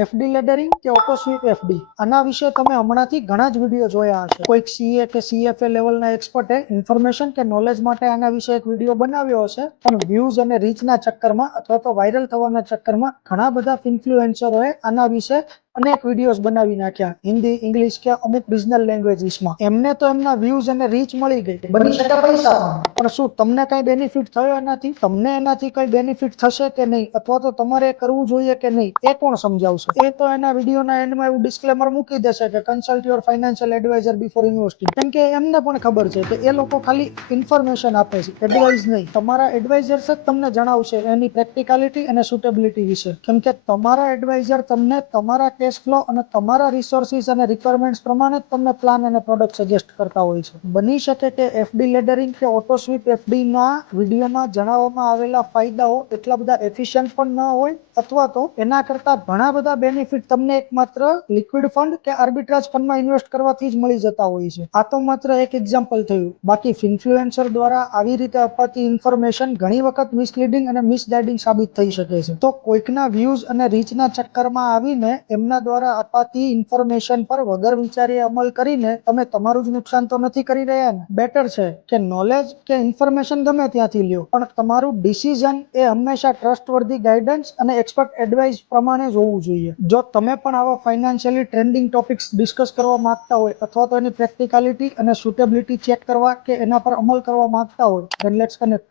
FD લેડરિંગ કે auto sweep FD, આના વિશે તમે હમણાંથી ઘણા જ વિડીયો જોયા હશે. કોઈક સીએ કે સીએફએ લેવલના એક્સપર્ટે ઇન્ફોર્મેશન કે નોલેજ માટે આના વિશે એક વિડીયો બનાવ્યો હશે, પણ વ્યૂઝ અને રીચના ચક્કરમાં અથવા તો વાયરલ થવાના ચક્કરમાં ઘણા બધા ઇન્ફ્લુએન્સરોએ આના વિશે અનેક વિડીયોઝ બનાવી નાખ્યા, હિન્દી, ઇંગ્લિશ કે અમુક રિજનલ લેંગ્વેજીસમાં. એમને તો એમના વ્યૂઝ અને રીચ મળી ગઈ, બની શકે પૈસા પણ શું તમને કઈ બેનિફિટ થયો એનાથી? તમને એનાથી કઈ બેનિફિટ થશે કે નહીં, અથવા તો તમારે કરવું જોઈએ કે નહીં, એ કોણ સમજાવશે? એ તો એના વિડીયોના એન્ડમાં એવું ડિસ્ક્લેમર મૂકી દેશે કે consult your financial adviser before investing. કેમ કે એમને પણ ખબર છે કે એ લોકો ખાલી ઇન્ફોર્મેશન આપે છે, એડવાઇસ નહીં. તમારા એડવાઇઝર્સ જ તમને જણાવશે એની પ્રેક્ટિકાલિટી અને સુટેબિલિટી વિશે. કેમ કે તમારા એડવાઇઝર તમને તમારા કેશ ફ્લો અને તમારા રિસોર્સિસ અને રિક્વાયરમેન્ટ્સ પ્રમાણે જ તમને પ્લાન અને પ્રોડક્ટ સજેસ્ટ કરતા હોય છે. બની શકે કે એફડી લેડરિંગ કે ઓટો સ્વીપ એફડી ના વિડીયોમાં જણાવવામાં આવેલા ફાયદાઓ એટલા બધા એફિશિયન્ટ પણ ન હોય, અથવા તો એના કરતા ઘણા બધા બેનિફિટ તમને એકમાત્ર લિક્વિડ ફંડ કે આર્બિટ્રાજ ફંડમાં ઇન્વેસ્ટ કરવાથી જ મળી જતા હોય છે. આ તો માત્ર એક એક્ઝામ્પલ થયું. બાકી ઇન્ફ્લુએન્સર દ્વારા આવી રીતે અપાતી ઇન્ફોર્મેશન ઘણી વખત મિસલીડિંગ અને મિસગાઇડિંગ સાબિત થઈ શકે છે. તો કોઈકના વ્યૂઝ અને રીચના ચક્કરમાં આવીને એમના દ્વારા અપાતી ઇન્ફોર્મેશન પર વગર વિચારે અમલ કરીને તમે તમારું જ નુકસાન તો નથી કરી રહ્યા ને? બેટર છે કે નોલેજ કે ઇન્ફોર્મેશન ગમે ત્યાંથી લ્યો, પણ તમારું ડિસિઝન એ હંમેશા ટ્રસ્ટવર્ધી ગાઈડન્સ અને એક્સપર્ટ એડવાઇસ પ્રમાણે જ હોવું જોઈએ. જો તમે પણ આવા ફાઇનાન્શિયલી ટ્રેન્ડિંગ ટોપિક્સ ડિસ્કસ કરવા માંગતા હોય, અથવા તો એની પ્રેક્ટિકાલિટી અને સુટેબિલિટી ચેક કરવા કે એના પર અમલ કરવા માંગતા હોય, then let's connect.